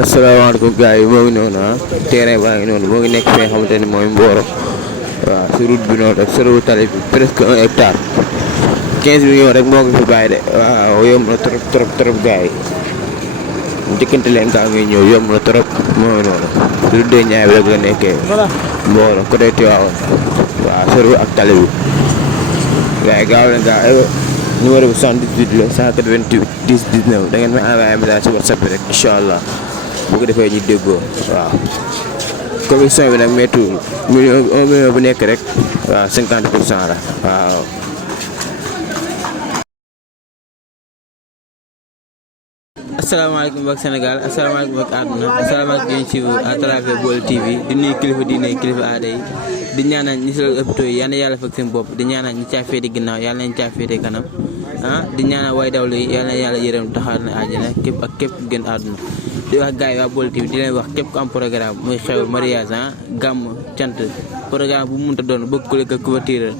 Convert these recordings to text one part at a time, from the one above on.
asalaamaaleykum gars yi moo ngi noonu terrain baa ngi noonu moo ngi nekk fi nga xamante ni mooy Mboro waaw si route bi noonu rek soriwul tali bi presque 1 hectare 15 millions rek moo ngi fi bàyyi de waaw yomb na trop gars yi njëkkante leen kaa ngi ñëw yomb na trop moo ngi noonu route de Niayes bi rek la nekkee Mboro côté Tivaouane waaw soriwul ak tali bi gars yi gaaw leen gaaw numéro bi 78 la 188 10 19 da ngeen may envoyé message ci WhatsApp bi rek incha allah bu ko defee ñu déggoo waaw commission bi nag méttiwul million bu nekk rek waaw 50% la waaw. asalaamaaleykum mbokk Sénégal asalaamaaleykum mbokk àdduna asalaamaaleykum yéen ci à travers Baol TV di nuyu kilifa diine kilifa aada yi di ñaanal ñi si la hôpitaux yi yal na yàlla fekk seen bopp di ñaanal ñi caa féete ginnaaw yàlla nañ caa féete kanam di ñaanal way dawlu yi yal na yàlla yërëm taxaar na àjjana képp ak képp gën àdduna di wax gars yi waa Baol TV di leen wax képp ku am programme muy xew mariage gàmm cant programme bu mu mënta doon bëgg ku lekk couverture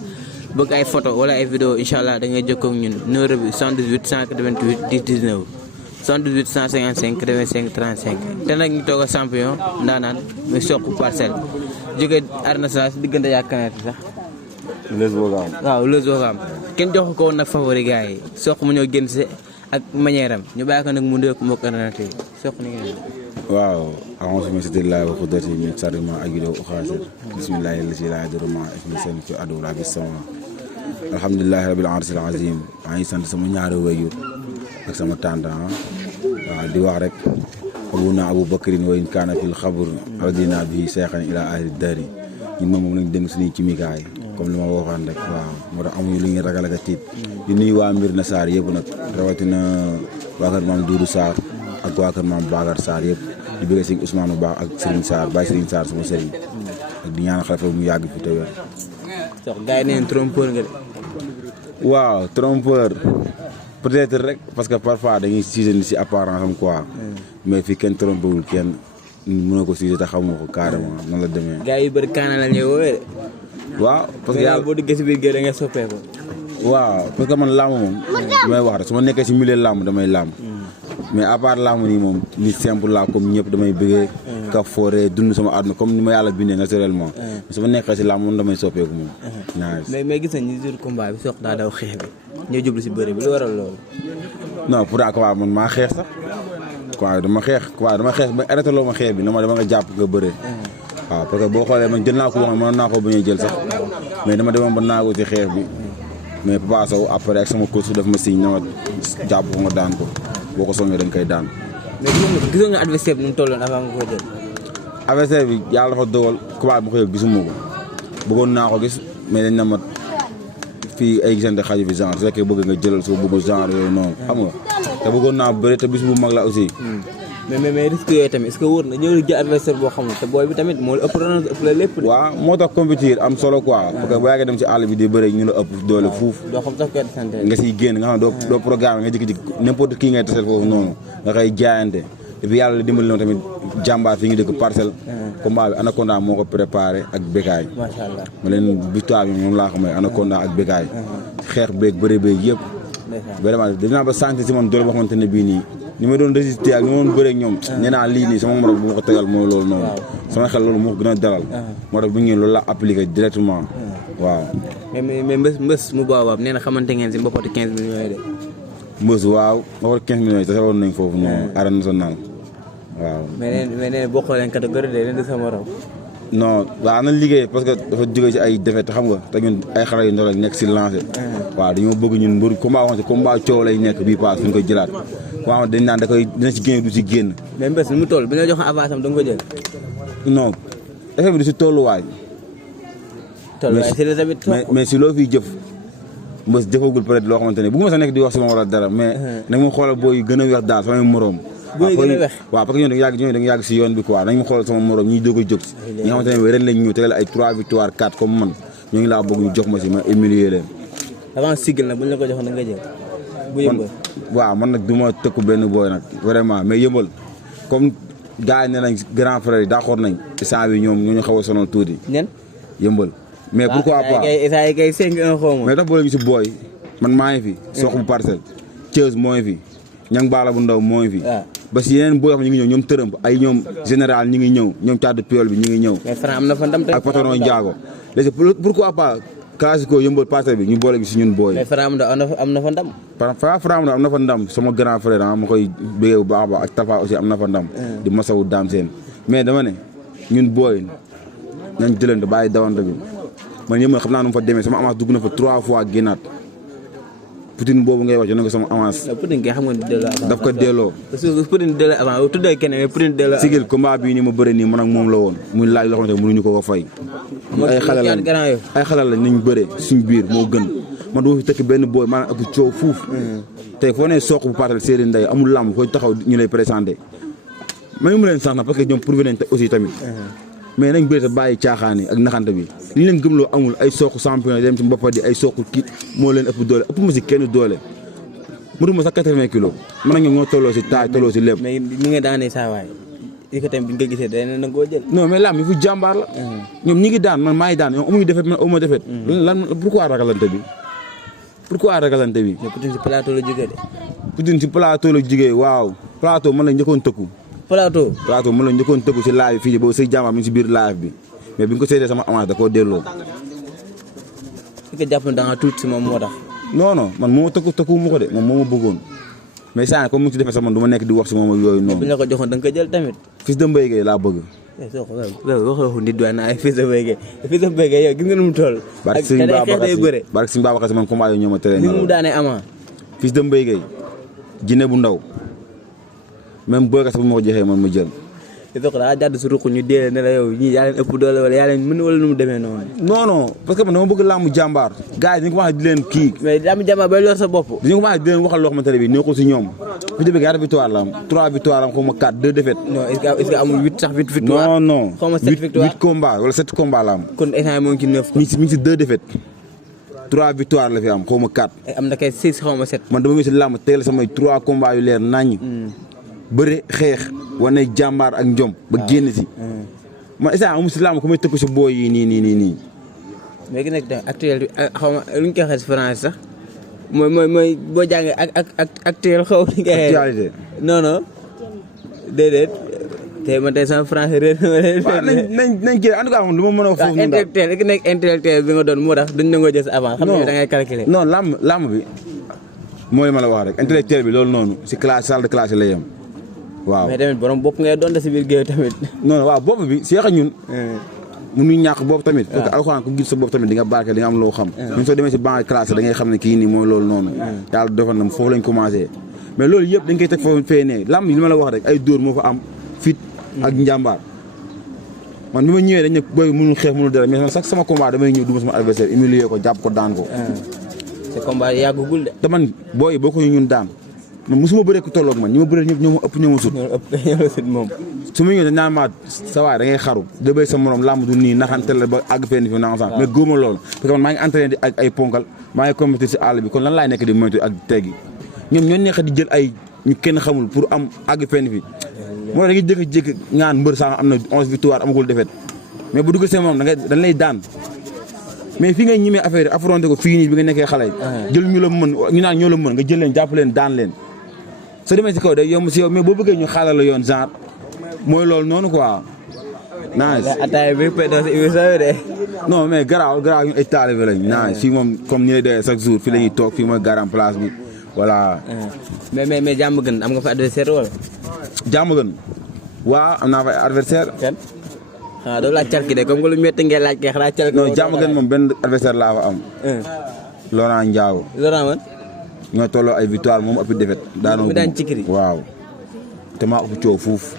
bëgg ay photo wala ay vidéo incha allah da ngay jokkoo ak ñun numéro bi 78 188 10 19 78 155 85 35 te nag ñu toog a champion ndaanaan muy Sokh Parcelles jóge Arna Sa si diggante yaa kaneet sax. Leuz Wakaam waaw Leuz Wakaam kenn jox ko woon nag favori gars yi Sokh mu ñëw génn si ak manière am ñu bàyyi ko nag mu ndékk moo ko arnaté Sokh ni ngeen. waaw a'uuzu billahi wa qudrati min sharri ma ajidu wa uxaasir bismillahi allazi laa yadurru ma'a ismihi shay'un fil ardi wa laa fis samaa alhamdulillahi rabbil arshil azim maa ngi sant sama ñaari waajur ak sama tante waaw di wax rek abuna Abu Bakrin wa in kaana fil xabr radina bihi seexan ila ahli dari ñun moom lañ dénk suñuy ci mikaay comme li ma waxoon rek waaw moo tax amuñu lu ñuy ragal ak a tiit di nuyu waa Mbir na Sarr yëpp nag rawatina waa kër maam Doudou Sarr ak waa kër maam Bakar Sarr yëpp di bëgg sëñ Ousmane bu baax ak Serigne Sarr Baye Serigne Sarr sama sëriñ ak di ñaan xalifa mu yàgg fi te wér. Sokh gars yi neen trompeur nga de. waaw trompeur peut-être rek parce que parfois dañuy siise si apparence am quoi mais fii kenn trompé wul kenn mënoo ko siise te xamoo ko carrément noonu la demee. gars yi bëri kaana la ñuy woowee de. waaw parce que yàlla boo duggee si biir géej da ngay soppeeku. waaw parce que man làmb moom damay wax rek su ma nekkee si milieu làmb damay làmb mais à part làmb nii moom nit simple laa comme ñëpp damay bëggee ka fooree dund sama àdduna comme ni ma yàlla bindee naturellement mais su ma nekkee si làmb moom damay soppeeku moom mais gis nañ ni jour combat bi Sokh daa daw xeex bi ñoo jublu si bëri bi lu waral loolu. non pour quoi man maa xeex sax quoi dama xeex ba arrêté loo ma xeex bi dama nga jàpp nga bëree waaw parce que boo xoolee man jël naa ko wax mënoon naa ko bañ a jël sax mais dama demoon ba naago ci xeex bi mais Papa Sow après ak sama coach def ma signe na ma jàpp ko nga daan ko boo ko songee dañ koy daan. mais gisoon nga adversaire bi nu mu tolloon avant nga koy jël. adversaire bi yàlla dafa dogal combat bi ma ko yëg gisuma ko bëggoon naa ko gis mais dañ na ma fii ay gisante xaju bi genre su fekkee bëgg nga jëlal soo bëgg genre yooyu noonu xam nga te bëggoon naa bëri te bis bu mag la aussi. mais risque yooyu tamit est-ce que wóor na ñëw jël adversaire boo xamul te booy bi tamit moo la ëpp la lépp. waaw moo tax compétir am solo quoi. parce que bu yàggee dem si àll bi di bëre ñu la ëpp doole fuuf. doo xam sax kër sant nga siy génn nga xam ne doo programme nga jékki-jékki n'importe qui ngay taseel foofu noonu nga koy jaayante et puis yàlla dimbali na tamit jàmbaar fi ñu dëkk Parcelles. combat bi Anaconda moo ko préparé ak Bécaye. macha allah ma leen victoire bi moom laa xam ne Anaconda ak Bécaye. xeex beeg bëre beeg yëpp. vraiment dinaa ba sentir si man doole boo xamante ne bii nii. ni ma doon résister ak ni ma doon bëree ak ñoom nee naa lii nii sama morom bu ma ko tegal mooy loolu noonu sama xel loolu moo ko gën a dalal moo tax bu ñu loolu la appliqué directement waaw mais mbës mu boobaam nee na xamante ngeen si mboppati 15 millions yi de mbës waaw mboppati 15 millions yi te woon nañ foofu noonu arène nationale waaw mais nee bokkoo leen catégorie de leen di sa morom non waaw na liggéey parce que dafa jógee ci ay défaite xam nga te ñun ay xale yu ndaw lañ nekk si lancé waaw dañoo bëgg ñun mbër combat waxoon si combat coow lay nekk bii paas suñ koy jëlaat waaw dañ naan dina ci génn du ci génn. mais mbés nu mu toll bi nga jox avance am da nga ko jël. non effet bi du si tolluwaay. mais si loo fiy jëf mbés jëfagul peut être loo xamante ne bëgguma sax nekk di wax si ma wala dara mais nag ma xoolal booy gën a weex daal samay moroom. booy gën a weex waaw parce que ñoom da nga yàgg si yoon bi quoi nañ ma xoolal sama moroom ñuy doog a jóg si. ñi nga xamante ne ren lañ ñëw tegal ay 3 victoires 4 comme man ñoo ngi laa bëgg ñu jox ma si ma humilier leen. avant sigil nag bu ñu la ko joxoon da nga jël. bu yëmbal waaw man nag du ma tëkku benn booy nag vraiment mais yëmbal comme gars yi ne nañ grand frère yi d'accord nañ instant bi ñoom ñoo ñu xaw a sonal tuuti. ñen yëmbal. mais pourquoi pas saa yi kay 5-1 xaw ma. mais tax boole ñu si booy man maa ngi fi. Sokh bu Parcelles. Thiès moo ngi fi. Ñang Baala bu ndaw moo ngi fi. ba si yeneen boo xam ne ñu ngi ñëw ñoom tërëm ay ñoom général ñu ngi ñëw ñoom caatu piol bi ñu ngi ñëw. mais Franc am na fa ndam ak patron Ndiago léegi pourquoi pas classico yëmbal passé bi ñu boole bi si ñun booy. mais Franc am na fa ndam. Franc am na fa ndam sama grand frère ma koy bëggee bu baax a baax ak Tafa aussi am na fa ndam. di masawu daam seen mais dama ne ñun booy nañ jëlante bàyyi dawante bi man yëmbal xam naa nu mu fa demee sama avance dugg na fa 3 fois génnaat Poutine boobu ngay wax jox na ko sama avance. Poutine kay xam nga ni delloo avance. daf ko delloo. Poutine delloo avance tuddee keneen mais Poutine delloo avance. sigil combat bii nii ma bëre nii man ak moom la woon muy laaj loo xamante ne mënuñu ko fay. ay xale lañ nañ bëre suñ biir moo gën man dama fi tekk benn booy maanaam ëpp coow fuuf. tey foo nee soq bu paatal Serigne Ndeye amul làmb koy taxaw ñu lay présenté. may mu leen sax na parce que ñoom prouvé nañ aussi tamit. mais nañ bëri te bàyyi caaxaan yi ak naxante bi li ñu leen gëmloo amul ay soq champion dem ci mboppa di ay soq kit moo leen ëpp doole ëpp ma si kenn doole mënuma sax 80 kilos man ak ñoom ñoo tolloo si taay tolloo si lépp. mais ni nga daanee saa waay yi ko tamit bi nga gisee day na ngoo jël. non mais laam yi fu jàmbaar la. ñoom ñi ngi daan man maa ngi daan ñoom amuñu defet man amuma defet. lan pourquoi ragalante bi. pourquoi ragalante bi. mais Poutine si plateau la jógee de. Poutine si plateau la jógee waaw plateau man la njëkkoon tëkku. plateau mën la njëkkoon tëggu si live fii boobu say jàmbaar mi ngi si biir live bi mais bi nga ko seetee sama avance da koo delloo. fi nga jàpp ne da nga tuuti si moom moo tax. non man moo ma tëkku mu ko de moom moo ma bëggoon mais saa comme mu ngi si defee sax man du ma nekk di wax si moom ak yooyu noonu. bu ñu la ko joxoon da nga ko jël tamit. Fils de Mbaye Gueye laa bëgg. waxoo nit doy na ay Fils de Mbaye Gueye Fils de Mbaye Gueye yow gis nga nu mu toll. barke Sëñ Babacar Si man combat yooyu ñoo ma tere. ni mu daanee Ama. Fils de Mbaye Gueye jinne bu ndaw même booy gas bu ma ko joxee man ma jël. te soog daa jàdd si ruq ñu dee ne la yow ñii yaa leen ëpp doole wala yaa leen mën wala nu mu demee noonu. non parce que man dama bëgg làmb jàmbaar. gars yi dañu ko wax di leen kii. mais làmb jàmbaar bay lor sa bopp. dañu ko wax di leen waxal loo xamante ne bii nekkul si ñoom. fi demee ñaata victoire la am 3 victoire am xaw ma 4 2 défaites. non est-ce que amul 8 sax 8 victoire. non xaw ma 7 victoire 8 combats wala 7 combats la am. kon instant moo ngi ci 9. mi ngi si 2 défaites 3 victoire la fi am xaw ma 4. am na kay 6 xaw ma 7. man dama ngi si làmb teel samay 3 combats yu leer naññ. bëre xeex wane jàmbaar ak njom ba génn si. man instant amu si làmb ku may tëkku si booy yi nii. léegi nag actuel xaw ma lu ñu koy waxee si français sax mooy boo jàngee ak actuel xaw ma lu ñu koy waxee. actualité. non déedéet tey man tey sama français réer na ma. waaw nañ kii en tout cas moom lu ma mën a wax foofu. intellectuel ki nekk intellectuel bi nga doon moo tax duñ nangoo jël sa avant. xam nga da ngay calculer. non làmb bi mooy li ma la wax rek intellectuel bi loolu noonu si classe salle de classe la yem. waaw mais tamit borom bopp ngay doon de si biir géew tamit. non waaw bopp bi seex a ñun. mënuñ ñàkk bopp tamit. parce que alxuraan ku gis sa bopp tamit di nga barke di nga am loo xam. même soo demee si banc classe da ngay xam ne kii nii mooy loolu noonu. yàlla defal na foofu lañ commencé. mais loolu yëpp dañ koy teg foofu fee nee lamb yi li ma la wax rek ay dóor moo fa am fit ak njàmbaar. man bi ma ñëwee dañ ne booy mënul xeex mënul dara mais sax sama combat damay ñëw duma sama adversaire humilier ko jàpp ko daan ko. te combat yàggugul de. te man booy boo ko ñun daan. man mosuma bëree ku tolloog man ñi ma bëree ñëpp ñoo ma ëpp ñoo ma sut. moom. su ma ñëwee dañ naan ma sa waay da ngay xaru débay sa morom làmb du nii naxanteel la ba àgg fenn fi nanga sax mais góoma loolu parce que man maa ngi entraîné di ak ay ponkal maa ngi compétir si àll bi kon lan laay nekk di moytu ak teggi ñoom ñoo nekk di jël ay ñu kenn xamul pour am àgg fenn fi moo da ngay jékki-jékki ñaan mbër sax am na 11 victoire amagul défaite mais bu dugg seen morom dañ lay daan mais fii ngay ñimee affaire yi affronté ko fii nii bi nga nekkee xale jël ñu la mën ñu naan ñoo la mën nga jël leen jàpp leen daan leen soo demee si kaw day yomb si yow mais boo bëggee ñu xaalal la yoon genre mooy loolu noonu quoi. nice ataaya bi peut être émission bi de. non mais garaaw ñu ay taalibe lañ. nice fii moom comme ni lay doyee chaque jour fii la ñuy toog fii mooy garam place bi voilà. mais jàmm gën am nga fa adversaire wala. jàmm gën waaw am naa fa adversaire. kan ah doo laaj calki de comme que lu métti ngeen laaj kay xanaa calki. non jàmm gën moom benn adversaire laa fa am. Laurent Ndiago. Laurent man. ñoo tolloo ay victoire moom ëpp défaite. daanoo daan cikiri waaw. te maa ëpp coow fuuf.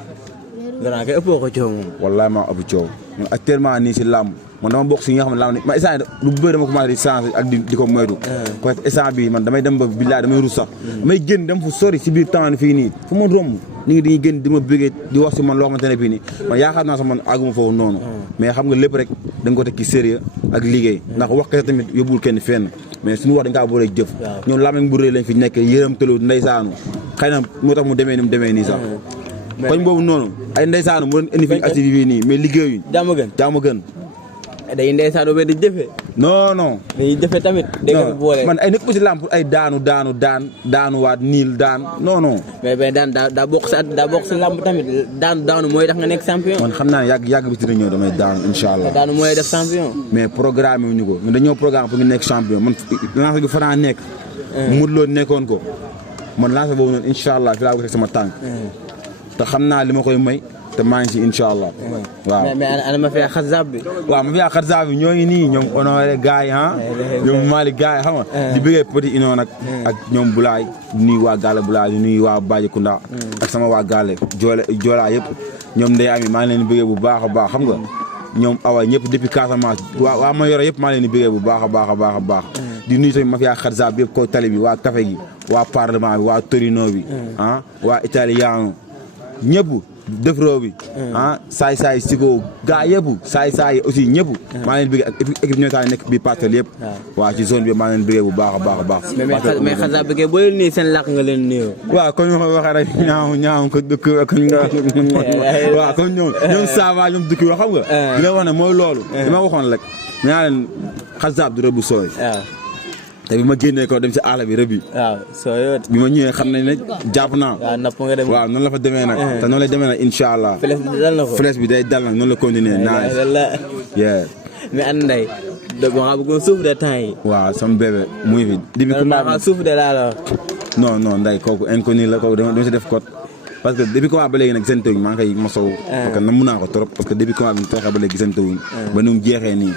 Laurent kay ëppoo ko coow moom. wallaay maa ëpp coow. man actuellement nii si làmb man dama bokk si ñi nga xam ne làmb ma instant lu bëri dama commencé di changer ak di ko moytu. parce que instant bii man damay dem ba billaay damay rus sax. damay génn dem fu sori si biir temps fii nii fu ma romb ñu ngi dañuy génn di ma bëggee di wax si man loo xamante ne fii nii man yaakaar naa sax man àgguma foofu noonu. mais xam nga lépp rek da nga ko teg ci sérieux ak liggéey. ndax wax kese tamit yóbbul kenn fenn mais suñu wax dañ kaa boole jëf. ñoom làmmiñ bu rëy lañ fi nekk yërëm tëlu ndeysaanu xëy na moo tax mu demee ni mu demee nii sax. koñ boobu noonu ay ndeysaanu mu doon indi fi activité fii nii mais liggéeyuñ. jàmm gën jàmm gën day ndeysaan ba di jëfe. non. dañuy jëfe tamit. dégg nga boole man ay nekk ko si làmb ay daanuwaat niil daan non. mais daan daa bokk sa làmb tamit daanu mooy tax nga nekk champion. man xam naa ne yàgg bi dina ñëw damay daanu incha allah. daanu mooy def champion. mais programme wu ñu ko ñun dañoo programme pour ñu nekk champion man lancé bi Franc nekk. Modou Lo nekkoon ko man lancé boobu noonu incha allah fi laa ko teg sama tànk. te xam naa li ma koy may. te maa ngi si incha allah. waaw mais ana ma fi xazaab bi. waaw ma fi xazaab bi ñoo ngi nii ñoom honoré gars yi ñoom Malick gars yi xam nga. di bëggee petit ino nag. ak ñoom Boulaye di nuyu waa Gale Boulaye di nuyu waa Badji Kounda. ak sama waa Gale Joolaa yëpp ñoom Ndeye Ami maa ngi leen di bëggee bu baax a baax xam nga. ñoom awa ñëpp depuis Casamance waa ma yore yëpp maa ngi leen di bëggee bu baax a baax. di nuyu tamit ma fi xazaab bi yëpp kaw tali bi waa Café gi waa Parlement bi waa Torino bi waa Italiano ñëpp. defro bi saay sigo gaa yëpp saay aussi ñëpp maa leen bëgg ak équipe ñoo tax nekk bi parcelle yëpp waaw ci zone bi maa leen bëggee bu baax a baax mais xasa bëggee boo leen nii seen làkk nga leen nuyoo waaw kon ñu ko waxee rek ñaaw ko dëkk waaw kon ñoom sava ñoom dëkk yoo xam nga dina wax ne mooy loolu li ma waxoon rek ñaa leen xasaab du rëbb sooy te bi ma génnee ko dem si àll bi rëbb yi. waaw soo yoo bi ma ñëwee xam nañ ne jàpp naa. waaw napp nga dem waaw noonu la fa demee nag. te noonu lay demee nag incha allah. flèche bi dal na ko flèche bi day dal nag noonu la continuer naaj. mais an nday de bon xam nga suuf de temps yi. waaw sama bébé muy fi. di bi combat suuf de laa la wax. non nday kooku inconnu la kooku dama si def code. parce que depuis combat ba léegi nag gisante wuñ maa ngi koy mosaw. parce que namm naa ko trop parce que depuis combat bi ñu fexe ba léegi gisante wuñ. ba nu mu jeexee nii.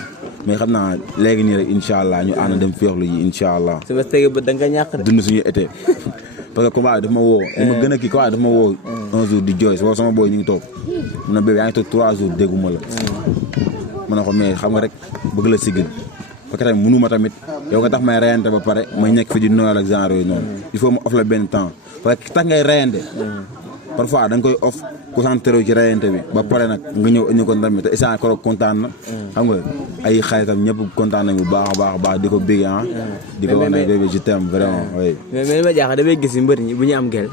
mais xam naa léegi nii rek incha allah ñu ànd dem féexlu yi incha allah. su ma tege ba da nga ñàkk de. dund suñu été parce que combat dafa ma woo. dama gën a kii combat dafa ma woo un jour di jooy sama boy ñu ngi toog mu ne bébé yaa ngi toog 3 jours dégguma la. ma ne ko mais xam nga rek bëgg la sigil parce que tamit mënu ma tamit yow nga tax may reyante ba pare may nekk fi di noyal ak genre yooyu noonu il faut ma off la benn temps parce que tax ngay reyante parfois da nga koy off concentré ci reyante bi ba pare nag nga ñëw indi ko ndam te instant koro kontaan na xam nga ay xaritam ñëpp kontaan nañ bu baax a baax di ko bégg di ko wax ne bébé je t'aime vraiment oui. mais li ma jaaxal damay gis mbër ñi bu ñu am gel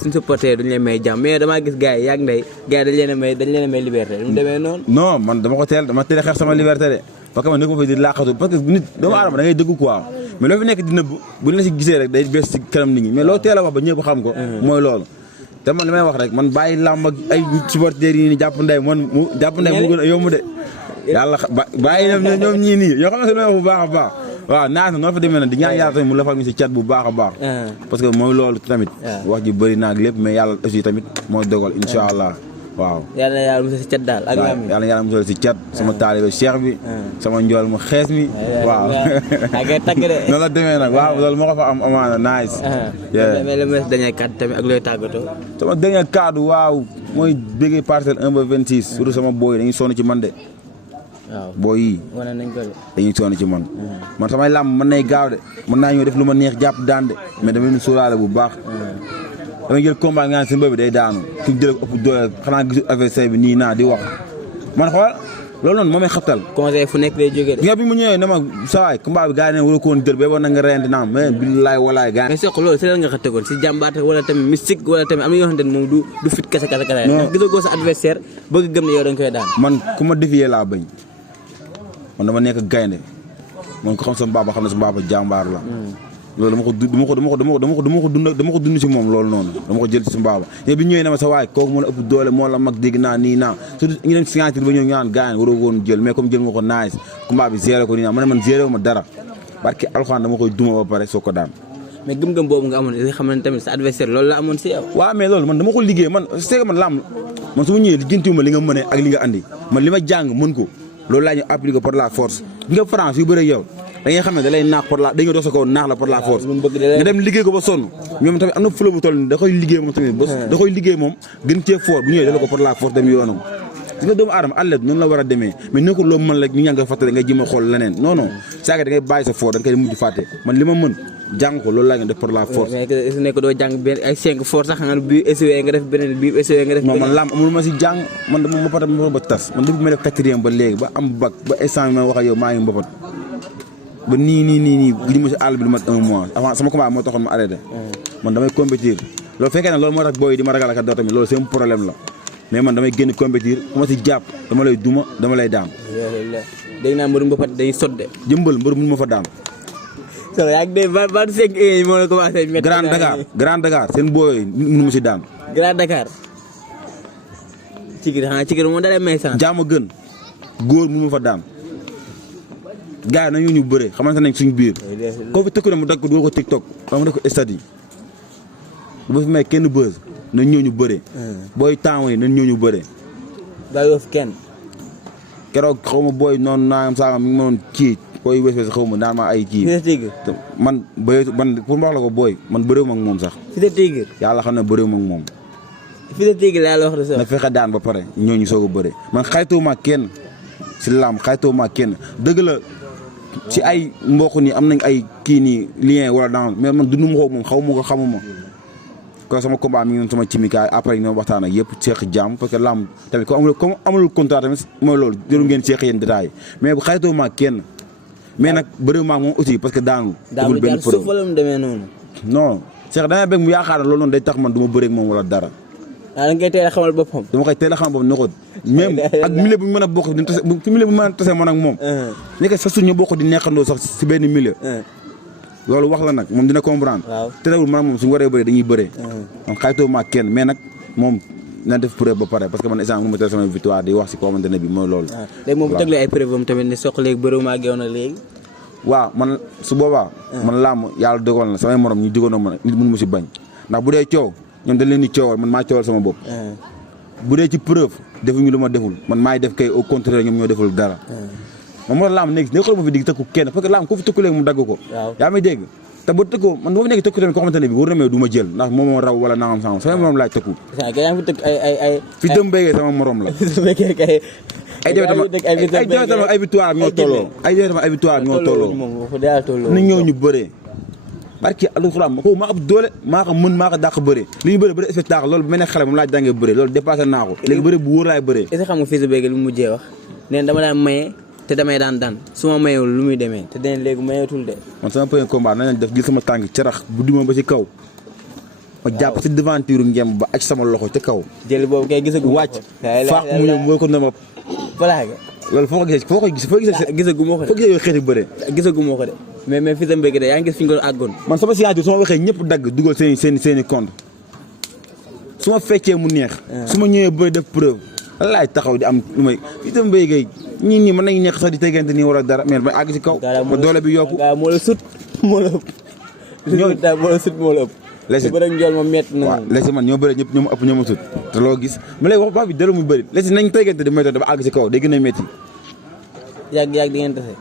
suñu supporter duñu leen may jàmm mais damaa gis gars yi yàgg ndey gars yi dañ leen a may liberté mu demee noonu. non man dama teel xeex sama liberté de parce que man nekkuma fi di laqatu parce que nit doomu aadama da ngay dëgg quoi mais loo fi nekk di nëbb bu ñu la si gisee rek day bees ci kanam nit ñi mais loo teel a wax ba ñëpp xam ko mooy loolu te man li may wax rek man bàyyi làmb ak ay supporters yi ni jàpp ndey mu gën a yomb de yàlla bàyyi ñoom ñii nii yoo xam ne li may wax bu baax a baax waaw naas na noonu fa demee nag di ñaan yàlla tamit mu lafal mi si cat bu baax a baax parce que mooy loolu tamit wax ji bëri naag lépp mais yàlla aussi tamit mooy dogal incha allah waaw yàlla musal si cat daal ak yàlla musal si cat sama taalibe cheikh bi sama njool mu xees mi waaw noonu la demee nag waaw loolu moo ko fa am amaana nice mais le mes dernier cadre tamit ak looy tàggatoo sama dernier cadre waaw mooy bëggee parcelle 1 ba 26 surtout sama booy dañuy sonn ci man de waaw booy yi wane nañ ko dañuy sonn ci man man samay làmb mën nay gaaw de mën naa ñëw def lu ma neex jàpp daan de mais dama leen sóoraale bu baax dama jël combat nga naan si mbër bi day daanu ku jël ëpp doole xanaa gisul adversaire bi nii naa di wax man xool loolu noonu moo may xabtal conseil fu nekk lay jógee nga bi mu ñëwee ne ma sawaay combat bi gars yi ne wala ko woon jël ba war na nga reyante naam mais billaay walaay gars mais soq loolu si lan nga xattegoon si jàmbaate wala tamit mystique wala tamit am na yoo xamante ne moom du fit kese ndax gisagoo sa adversaire bëgg gëm ne yow da nga koy daan man ku ma défier laa bañ man dama nekk gaynde man ko xam sama baaba xam ne sama baaba jàmbaar la loolu dama ko dund si moom loolu noonu dama ko jël ci sama baaba yow bi ñëwee ne ma sa waay kooku moo la ëpp doole moo la mag dégg naa nii naa surtout ñu dem signature ba ñëw ñu naan gaañ waroo woon jël mais comme jël nga ko nice combat bi géré ko nii naa man géré wu ma dara barke alxuraan dama koy duma ba pare soo ko daan mais gëm-gëm boobu nga amoon li nga xam ne tamit sa adversaire loolu la amoon si yow waaw mais loolu man dama ko liggéey man c'est que man làmb man su ma ñëwee lijjantiwuma li nga mëne ak li nga andi man li ma jàng mën ko loolu laa ñu appliqué par la force nga France yu bëre yow da ngay xam ne da lay naax par la da nga dox sa kaw naax la par la force nga dem liggéey ko ba sonn ñoom tamit am na fula bu toll ni da koy liggéey moom tamit da koy liggéey moom gën cee fort bu ñëwee dala ko par la force dem yoonam gis nga doomu aadama athlète noonu la war a demee mais ne ko loo mën rek ñu ñaa nga fàttale nga jëm a xool leneen non non saa da ngay bàyyi sa fort da nga koy mujj fàtte man li ma mën jàng ko loolu laa nga def par la force mais su nekk doo jàng benn ay 5 force sax nga bii essayé nga def beneen bii essayé nga def non man lamb amul ma si jàng man dama mbapat ba tas man depuis ma def 4e ba léegi ba am bac ba instant bi ma wax ak yow maa ngi mbapat ba nii guñu ma si àll bi lu mat 1 mois avant sama combat moo taxoon ma arrêté man damay compétir loolu fekkee ne loolu moo tax booy di ma ragal ak doo tamit loolu c'est un problème la mais man damay génn compétir ku ma si jàpp dama lay duma dama lay daan. dégg naa mbër mbapat day sot de. jëmbal mbër mun ma fa daan. so yaa ngi dégg ba 25 moo la commencé. Grand Dakar seen booy mënu ma si daan. Grand Dakar. Cikiri moom da lay may sant. jaama gën góor mënu ma fa daan. gars yi nañu ñu bëre xamante nañ suñu biir. koo fi tëkku ne mu dagg ko ko TikTok xam nga ko stade yi bu fi may kenn buzz nañ ñëw ñu bëre. booy temps yi nañ ñëw ñu bëre. bàyyiwoo fi kenn. keroog xaw ma booy noonu naam saa mi ngi mënoon kii booy wes xaw ma daan ma ay kii. man pour wax la ko booy man bëreewu ma ak moom sax. Fils de Tigre. yàlla xam ne bëreewu ma ak moom. Fils de Tigre laa la wax de sax. na fexe daan ba pare ñooñu soog a bëre man xaytoo ma kenn si laam xaytoo ma kenn dëgg la si ay mbokk nii am nañ ay kii nii lien wala daan mais man dundu ma ko moom xaw ma ko xamuma kon sama combat mi ngi noonu sama cimikaay après ñoom waxtaan ak yëpp seeq jàmm parce que lamb tamit comme amul contrat tamit mooy loolu jëru ngeen seeq yéen détails mais bu xaytoo ma kenn mais nag bëri ma moom aussi parce que daanu. daanu jaar suuf wala mu demee noonu. non Cheikh damay bëgg mu yaakaar ne loolu noonu day tax man du ma bëri ak moom wala dara. da ngay teel a xamal boppam. dama koy teel a xamal boppam ne ko même ak milieu bu ñu mën a bokk fi milieu bu ñu mën a tase man ak moom. nekk sa suñu bokk di nekkandoo sax si benn milieu. loolu wax la nag moom dina comprendre. waaw terewul man moom suñu waree bëri dañuy bëree. man xaytoo ma kenn mais nag moom na def preuve ba pare parce que man instant mu ma teel sama victoire di wax si koo xamante ne bi mooy loolu. léegi moom bu teg ay preuve am tamit ne soq léegi bëriwuma ak yow na léegi. waaw man su boobaa. man làmb yàlla dogal na samay morom ñu digoonoo ma nit mënu ma si bañ ndax bu dee coow ñoom dañ leen di coowal man maa coowal sama bopp. bu dee ci preuve defuñu lu ma deful man maay def kay au contraire ñoom ñoo deful dara. man moo laam nekk ne xool ma fi dig tëkku kenn parce que laam ku fi tëkku léegi mu dagg ko. yaa may dégg te ba tëkkoo man bu ma nekk tëkku tamit koo xamante ne bi war na mee du ma jël ndax moom moo raw wala nangam sangam sama morom laaj tëkku. fi dëm béygee sama morom la. ay defee tamit ay victoire ñoo tolloo ay defee tamit ay victoire ñoo tolloo ni ñëw ñu bëree barki alxuraan ko maa ëpp doole maa ko mën maa ko dàq bëre li ñu bëri spectacle loolu bu mel ne xale moom laaj jàngee bëre loolu dépassé naa ko léegi bëre bu wóor laay bëree. est-ce que xam nga Fils de Bégué lu mu mujjee wax nee na dama daan maye te damay daan su ma mayewul lu muy demee te dinañ léegi mayeetul de. man sama premier combat nañ def jël sama tànk carax bu duma ba ci kaw ma jàpp si devanture ngemb ba aj sama loxo ca kaw. jël boobu kay gisagu wàcc faax mu ñëw moo ko ne ma loolu foo ko gisee gisagu moo ko de foo gisee yooyu xeeti bëre gisagu moo ko de mais Fils de Bégué de yaa ngi gis fi ñu ko àggoon. man sama signature su ma waxee ñëpp dagg dugal seen i compte su ma fekkee mu neex. su ma ñëwee ba def preuve lan laay taxaw di am lu may Fils de Bégué ñii mën nañu nekk sax di tegante nii wala dara mais ba àgg si kaw. ba doole bi yokku moo la sut moo la ëpp. moo la sut moo la ëpp. léegi bu njool moom métti na. waaw léegi man ñoo bëri ñëpp ñoo ma ëpp ñoo ma sut te loo gis ma lay wax baax bi dara muy bëri léegi nañ tegante di métti dafa àgg si kaw day gën a métti. yàgg di ngeen tase.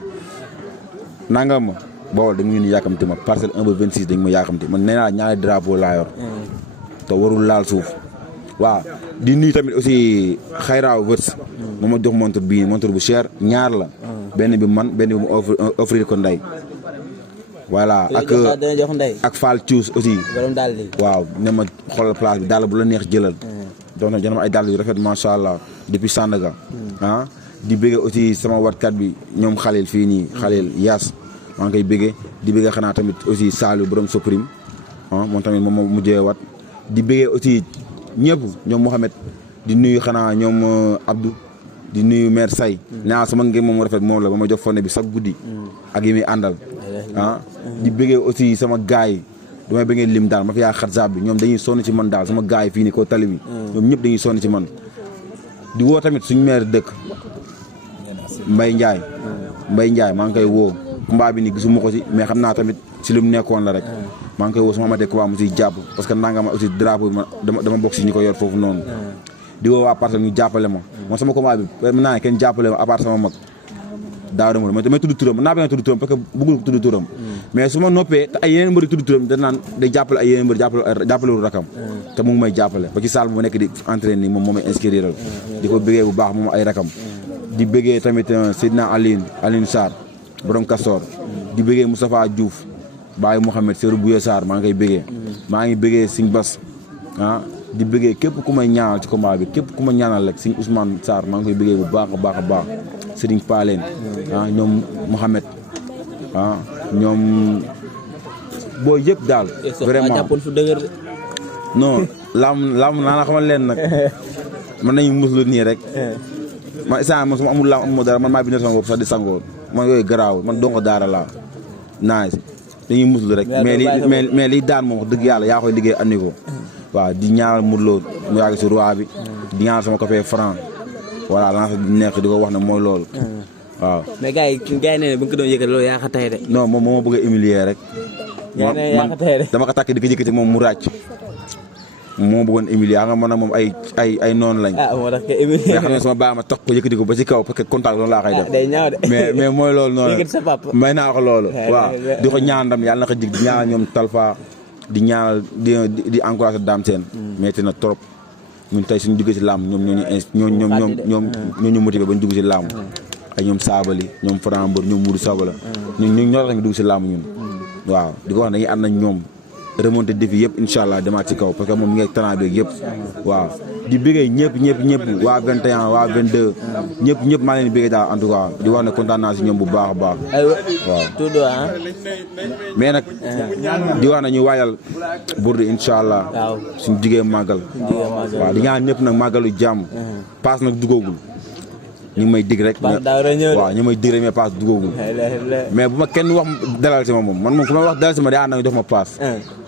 nangam ma Bawol dañu ñu yàkkamti ma parcelle 1 ba 26 dañu ma yàkkamti man nee naa ñaari drapeau laa yor. te warul laal suuf. waaw di nuyu tamit aussi xayraaw wërs. moo ma jox montre bii montre bu cher ñaar la. benn bi man benn bi mu offrir ko ndey. voilà ak Fall Thious aussi. waaw ne ma xoolal place bi dàll bu la neex jëlal. donc nag jënd ma ay dàll yu rafet macha allah depuis Sandaga. di bëgge aussi sama watkat bi ñoom Khalil fii nii Khalil Yaas maa ngi koy bëgge di bëgge xanaa tamit aussi Saliou borom Soprim moom tamit moom moo mujjee wat di bëgge aussi ñëpp ñoom Mohamed di nuyu xanaa ñoom Abdou di nuyu maire Say naa sama ngeen moom rafet moom la ba ma jox fonne bi sax guddi ak yi muy àndal di bëgge aussi sama gaay yi damay bëggee lim daal ma fi yaa xarzab bi ñoom dañuy sonn ci man daal sama gaay yi fii nii ko tali bi ñoom ñëpp dañuy sonn ci man di woo tamit suñu maire dëkk Mbaye Ndiaye maa ngi koy woo combat bi ni gisuma ko si mais xam naa tamit si lu mu nekkoon la rek maa ngi koy woo su ma amatee combat mu siy jàpp parce que nangama aussi drapeau bi dama bokk si ñu ko yor foofu noonu di woo waa parcelle ñu jàppale ma man sama combat bi mën naa ne kenn jàppale ma à part sama mag daaw dama damay tudd turam mën naa bañ a tudd turam parce que bëggul tudd turam mais su ma noppee te ay yeneen mbëri tudd turam da naan day jàppale ay yeneen mbëri jàppalewul rakam te mu ngi may jàppale ba ci salle bu ma nekk di entraîner nii moom moo may inscrire di ko bëggee bu baax moom ay rakam di bëggee tamit Seydina Aline Sarr borom Kastor di bëggee Moustapha Diouf Baye Mouhamed Serou Bouye Sarr maa ngi koy bëggee maa ngi bëggee Sing Bass di bëggee képp ku may ñaanal ci combat bi képp ku ma ñaanal rek Sing Ousmane Sarr maa ngi koy bëggee bu baax a baax a baax Serigne Paleen ñoom Mouhamed ñoom boo yëpp daal vraiment non lam naa la xamal leen nag mën nañu muslu nii rek man instant man su ma amul lam amul dara man maa bindal sama bopp sax di sangoo man yooyu garaawul man donc daara laa nice dañuy muslu rek mais liy daan moom wax dëgg yàlla yaa koy liggéey andi ko waaw di ñaanal Modou Lo mu yàgg si roi bi di ñaanal sama copain Franc voilà lancé di nekk di ko wax ne mooy loolu waaw mais gars yi nee na bu nga ko doon yëkkati loolu yaa ko tey de non moom moo ma bëgg a humilier rek man dama ko takk di ko yëkkati moom mu ràcc moo bëggoon humilier nga man nag moom ay noonu lañ moo tax nga humilier mais xam ne sama baa ma tax ko yëkkati ko ba ci kaw parce que contact loolu laa koy def day ñaaw de mais mooy loolu noonu sa papa may naa ko loolu waaw di ko ñaan ndam yàlla na ko jig di ñaanal ñoom Talfa di ñaanal di encouragé Dame Sène metti na trop ñun tey suñu duggee si làmb ñoom ñu motivé ba ñu dugg si làmb ay ñoom Sabali ñoom Franc Mbeur ñoom Moudou Sabala ñun ñoo tax ñu dugg si làmb ñun waaw di ko wax dañuy ànd nañ ñoom remonté défi yëpp incha allah demaat ci kaw parce que moom mi ngi talent beeg yëpp waaw di bëggee ñëpp waa 21 waa 22 ñëpp maa leen di bëggee daal en tout cas di wax ne kontaan naa si ñoom bu baax a baax waaw mais nag di wax ne ñu waajal Bourde incha allah suñu jigee màggal waaw di ñaan ñëpp nag màggalu jàmm paas nag duggoogul ñu ngi may dig rek waaw ñu may dig rek mais paas duggoogul mais bu ma kenn wax dalal si ma moom man moom ku ma wax dalal si ma daa na nga jox ma paas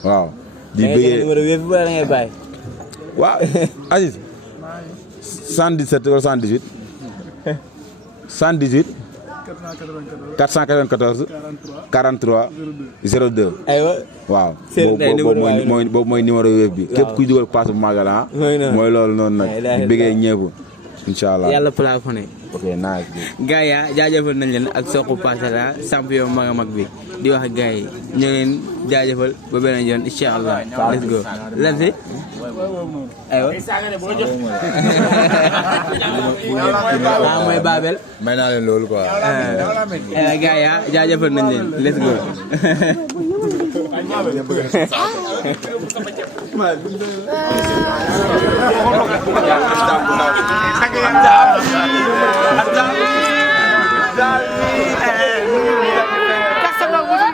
waaw di bëggee waaw Aziz 117 wala 118 118 494 43 02 aywa waaw boobu mooy numéro web bi képp kuy dugal paas bu Magal mooy loolu noonu nag di bëggee ñëpp incha allah yàlla plafonné ok naaj bi gars yi jaajëfal nañ leen ak Sokh Pasala champion mag a mag bi di wax gars yi ñu leen jaajëfal ba beneen yoon incha allah let's go lan si aywa mooy Babel may naa leen loolu quoi gars yi jaajëfal nañ leen let's go Kasama musul